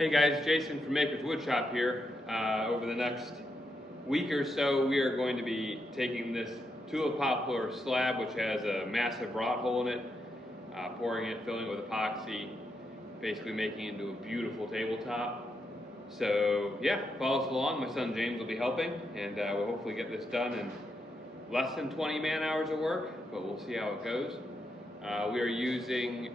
Hey guys, Jason from Maker's Woodshop here. Over the next week or so, we are going to be taking this poplar slab, which has a massive rot hole in it, pouring it, filling it with epoxy, basically making it into a beautiful tabletop. So yeah, follow us along. My son James will be helping, and we'll hopefully get this done in less than 20 man hours of work, but we'll see how it goes. We are using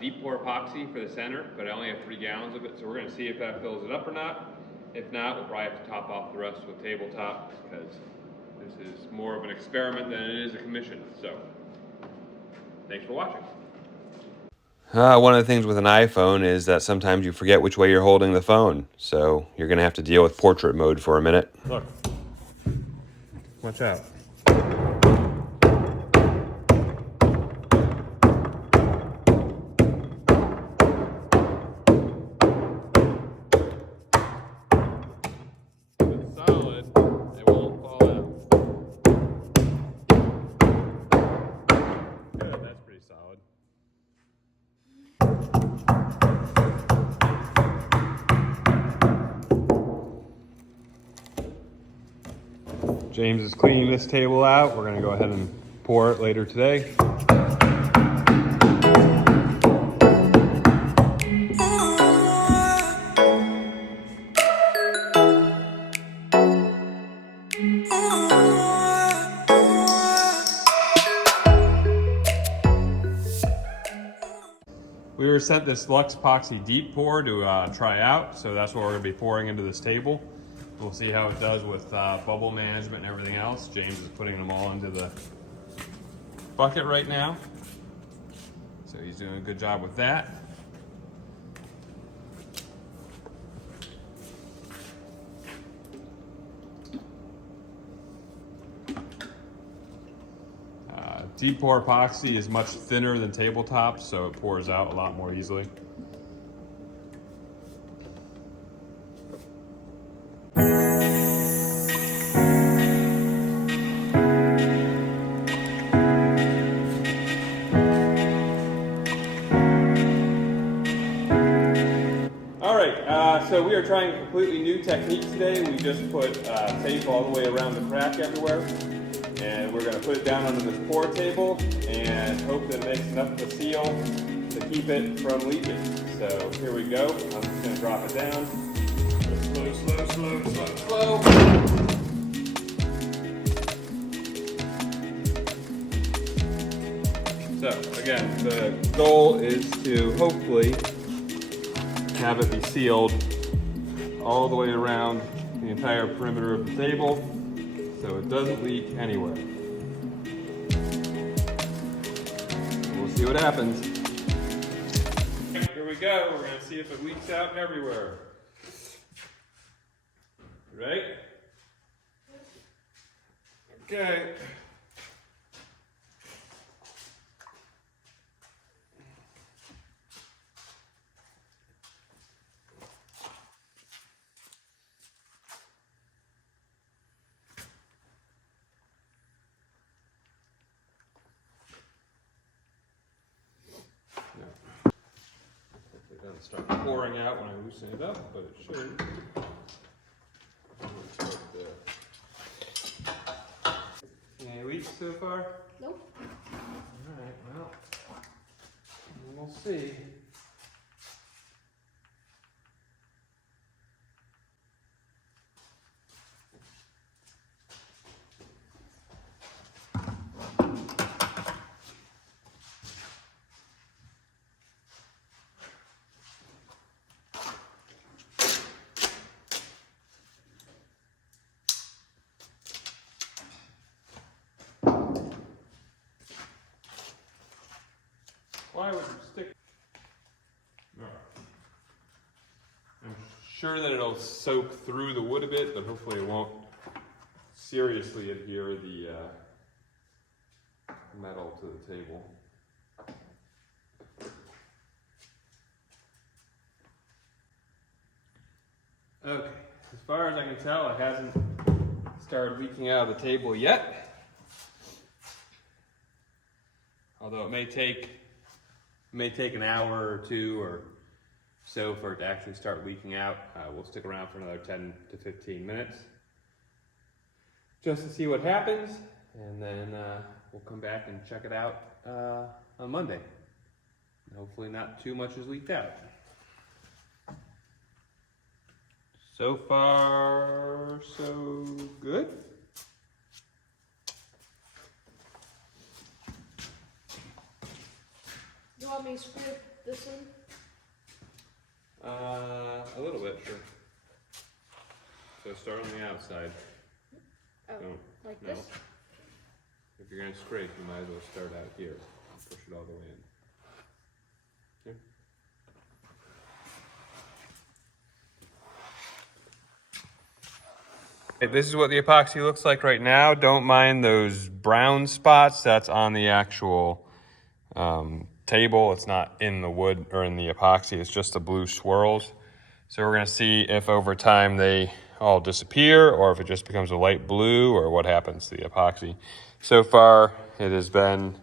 deep pour epoxy for the center, but I only have 3 gallons of it, so we're going to see if that fills it up or not. If not, we'll probably have to top off the rest with tabletop, because this is more of an experiment than it is a commission. So thanks for watching. One of the things with an iPhone is that sometimes you forget which way you're holding the phone, so you're going to have to deal with portrait mode for a minute. Look, watch out. Solid, it won't fall out. Good, that's pretty solid. James is cleaning this table out. We're going to go ahead and pour it later today. We were sent this Lux Epoxy Deep Pour to try out, so that's what we're going to be pouring into this table. We'll see how it does with bubble management and everything else. James is putting them all into the bucket right now, so he's doing a good job with that. Deep pour epoxy is much thinner than tabletop, so it pours out a lot more easily. Alright, so we are trying a completely new technique today. We just put tape all the way around the crack everywhere. And we're going to put it down under this pour table and hope that it makes enough of a seal to keep it from leaking. So here we go. I'm just going to drop it down. Slow, slow, slow, slow, slow. So again, the goal is to hopefully have it be sealed all the way around the entire perimeter of the table, so it doesn't leak anywhere. We'll see what happens. Here we go. We're going to see if it leaks out everywhere. Right? Okay. It doesn't start pouring out when I loosen it up, but it should. Any leaks so far? Nope. Alright, well, we'll see. Why would you stick? No. I'm sure that it'll soak through the wood a bit, but hopefully it won't seriously adhere the metal to the table. Okay, as far as I can tell, it hasn't started leaking out of the table yet. Although it may take an hour or two, or So for it to actually start leaking out, we'll stick around for another 10 to 15 minutes just to see what happens, and then we'll come back and check it out on Monday. And hopefully not too much is leaked out. So far, so good. You want me to screw this in? A little bit, sure. So start on the outside. Oh, Don't, like no. this? If you're gonna scrape, you might as well start out here. Push it all the way in. Here. This is what the epoxy looks like right now. Don't mind those brown spots. That's on the actual table. It's not in the wood or in the epoxy. It's just the blue swirls. So we're gonna see if over time they all disappear or if it just becomes a light blue or what happens to the epoxy. So far, it has been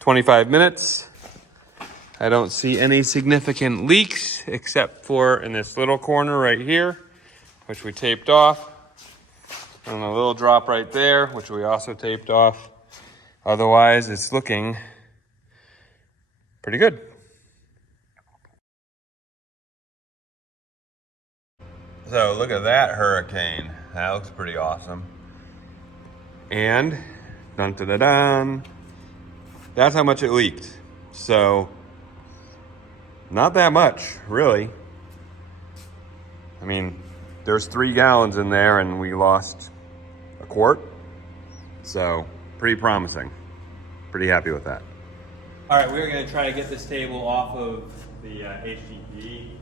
25 minutes. I don't see any significant leaks except for in this little corner right here, which we taped off. And a little drop right there, which we also taped off. Otherwise, it's looking pretty good. So look at that hurricane. That looks pretty awesome. And dun dun dun dun. That's how much it leaked. So not that much, really. I mean, there's 3 gallons in there and we lost a quart. So pretty promising. Pretty happy with that. All right, we're gonna try to get this table off of the HDPE.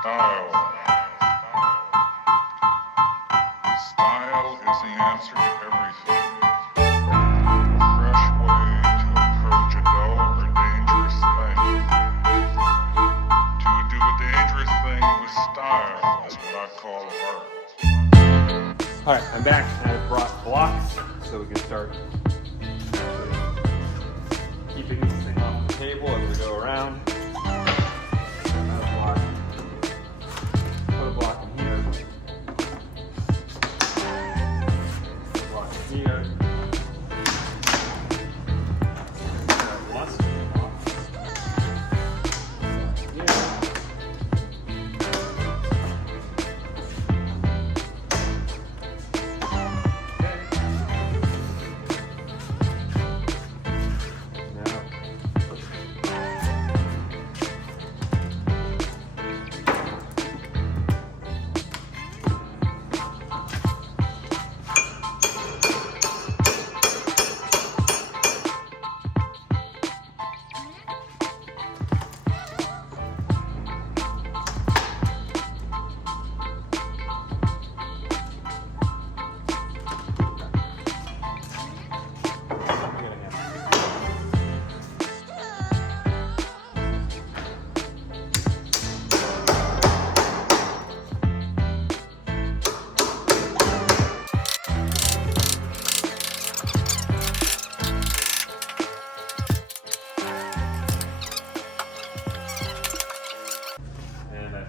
Style. Style is the answer to everything. A fresh way to approach a dull or dangerous thing. To do a dangerous thing with style is what I call art. All right, I'm back. I brought blocks so we can start keeping this thing off the table as we go around. Another block. Put a block in here. Put a block in here.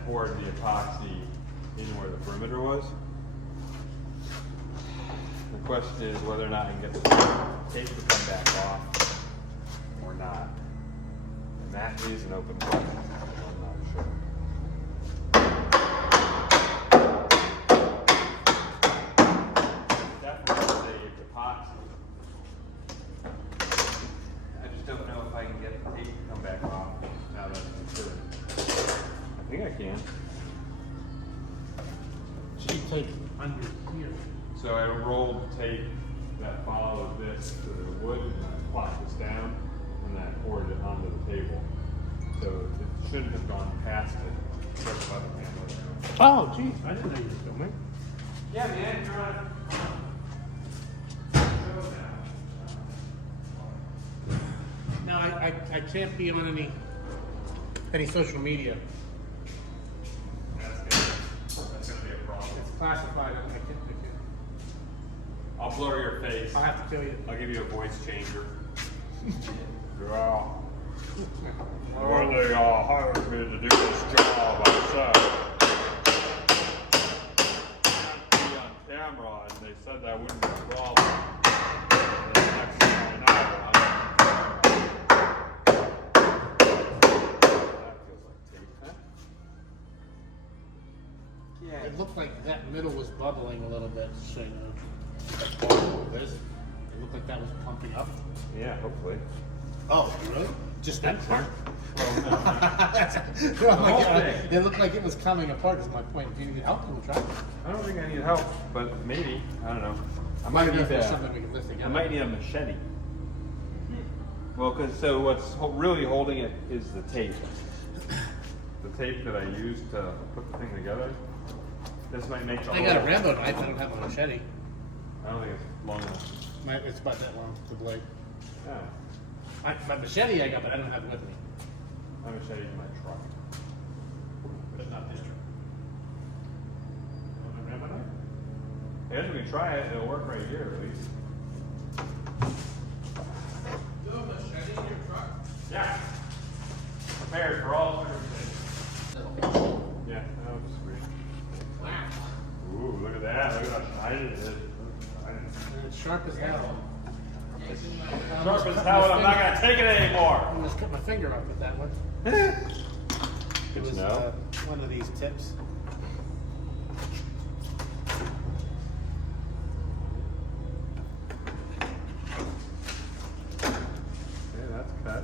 Poured the epoxy in where the perimeter was. The question is whether or not I can get the tape to come back off or not. And that is an open question. I'm not sure. Definitely saved epoxy. I just don't know if I can get the tape to come back off now that it's considered. I think I can. Sheet tape under here. So I rolled tape that followed this to the wood, and I plopped this down, and then I poured it onto the table. So it shouldn't have gone past it. Except for the camera. Oh, geez, I didn't know you were filming. Yeah, man, you're on. No, I can't be on any social media. That's gonna be a problem. It's classified. I'll blur your face. I'll have to tell you. I'll give you a voice changer. When they hired me to do this job, I said, be on camera, and they said that wouldn't be a problem. And the next thing I know, that feels like tape, huh? Yeah. It looked like that middle was bubbling a little bit, so you know. This. It looked like that was pumping up. Yeah, hopefully. Oh, really? Just that part? Well, no. It looked like it was coming apart, is my point. Do you need help? We'll try. I don't think I need help, but maybe. I don't know. I Might might need there's something we can lift together. I might need a machete. Well, so what's really holding it is the tape. The tape that I used to put the thing together. This might make the I got a Rambo knife. I don't have a machete. I don't think it's long enough. It's about that long, the blade. Yeah. My machete I got, but I don't have it with me. My machete in my truck. But not this truck. You want my Rambo knife? I guess we can try it. It'll work right here at least. You have a machete in your truck? Yeah. Prepared for all circumstances. Yeah, that was great. Wow. Ooh, look at that. Look at how shiny it is. It's sharp as hell. Sharp as hell, and I'm not going to take it anymore. I'm just cut my finger off with that one. Good It was to know. one of these tips. Okay, that's cut.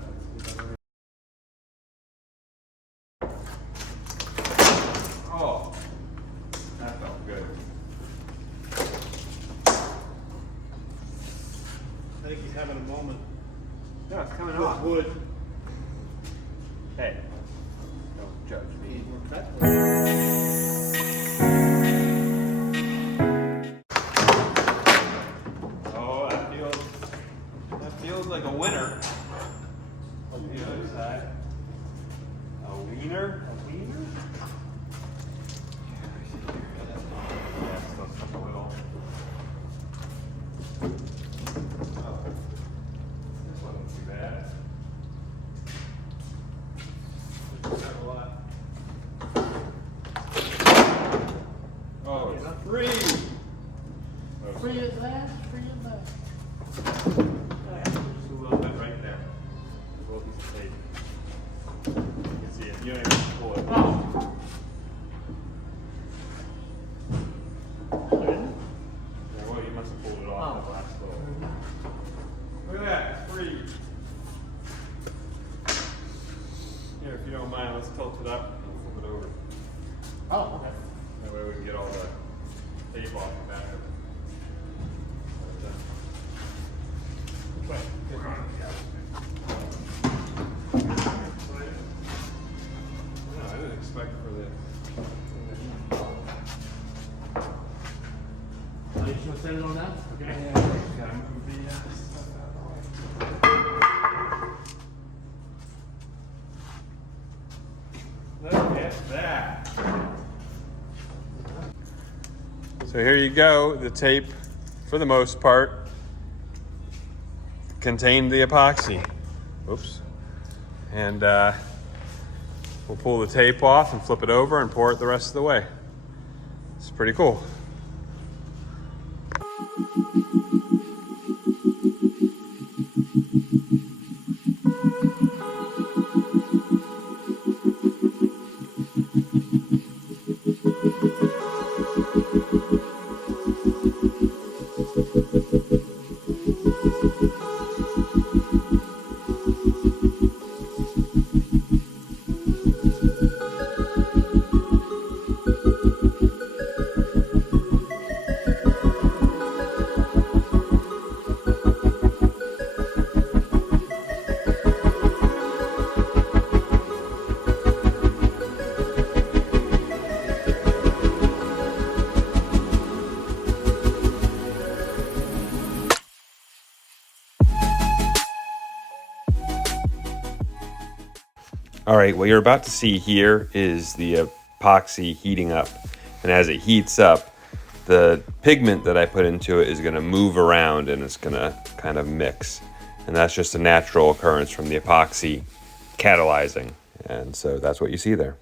Oh, that felt good. I think he's having a moment Yeah, it's coming with off. wood. Hey, don't judge me. We're cut. Oh, that feels like a winner. On the other side, a wiener. A wiener? Yeah, still stuck a little. Oh, this wasn't too bad. Not a lot. Oh, it's free. Free at last, free at last. Just a little bit right there. A little piece of tape. You can see it. You don't even have to pull it. Oh. Yeah, well, you must have pulled it off the last little. Look at that, it's free. Here, if you don't mind, let's tilt it up and flip it over. Oh, okay. That way we can get all the tape off the back of it. Which way? No, I didn't expect for the. Oh, you just want to set it on that? Okay. Yeah, gotta move the stuff out of the way. Look at that. So here you go. The tape, for the most part, contained the epoxy. Oops. And we'll pull the tape off and flip it over and pour it the rest of the way. It's pretty cool. All right, what you're about to see here is the epoxy heating up. And as it heats up, the pigment that I put into it is gonna move around and it's gonna kind of mix. And that's just a natural occurrence from the epoxy catalyzing. And so that's what you see there.